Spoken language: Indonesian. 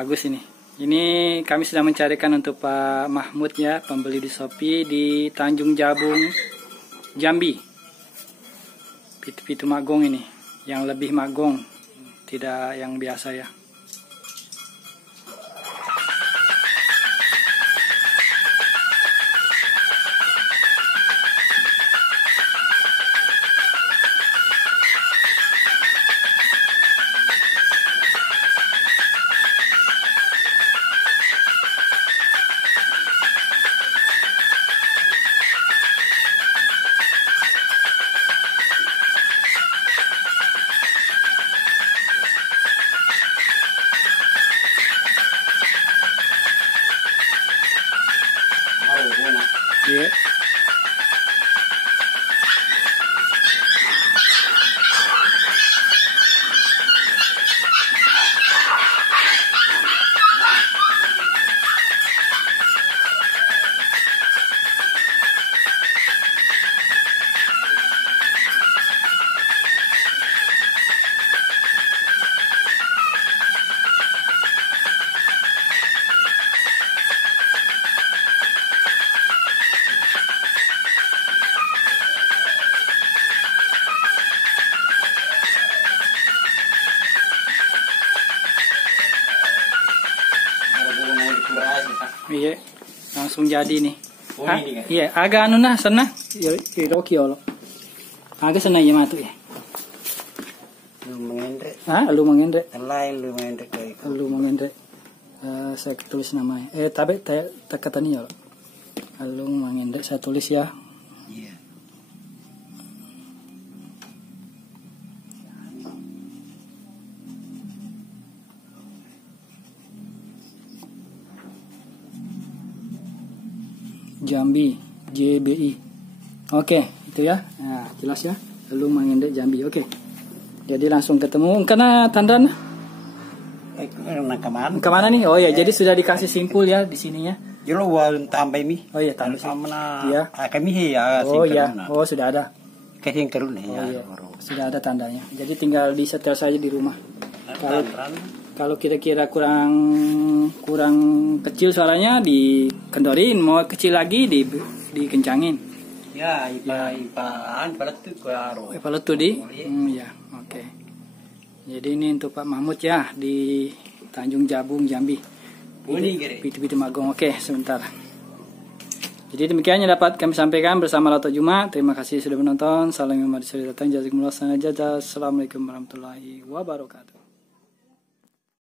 bagus ini. Ini kami sedang mencarikan untuk Pak Mahmud ya, pembeli di Shopee di Tanjung Jabung, Jambi. Pitu-pitu magong ini, yang lebih magong, tidak yang biasa ya. Iya. Iya, langsung jadi nih. Iya, agak anu nah sana. Iroki olo. Agak sana ya matu ya. Lu mengendrek. Lu mengendrek. Lain lu mengendrek. Lu mengendrek. Saya tulis namanya. Tapi tak kata nih ya. Lu mengendrek saya tulis ya. Iya. Jambi, JBI. Oke, itu ya. Nah, jelas ya. Lu mengendek Jambi. Oke. Jadi langsung ketemu karena tandan kemana nih? Oh ya, jadi sudah dikasih simpul ya di sininya. Jelo wal tambah mi. Oh iya, tambah. Iya. Kami ya. Oh iya. Oh sudah ada. Kasih kerun ya. Iya. Sudah ada tandanya. Jadi tinggal disetel saja di rumah. Kalau kira-kira kurang kecil suaranya dikendorin, mau kecil lagi dikencangin. Ya, ipaan paletu kuaro. Paletu di. Ya, oke. Jadi ini untuk Pak Mahmud ya di Tanjung Jabung, Jambi. Pitu-pitu magong. Oke, sebentar. Jadi demikian yang dapat kami sampaikan bersama Lato Juma. Terima kasih sudah menonton. Salam yang datang. Jazakumullah khairan. Assalamualaikum warahmatullahi wabarakatuh.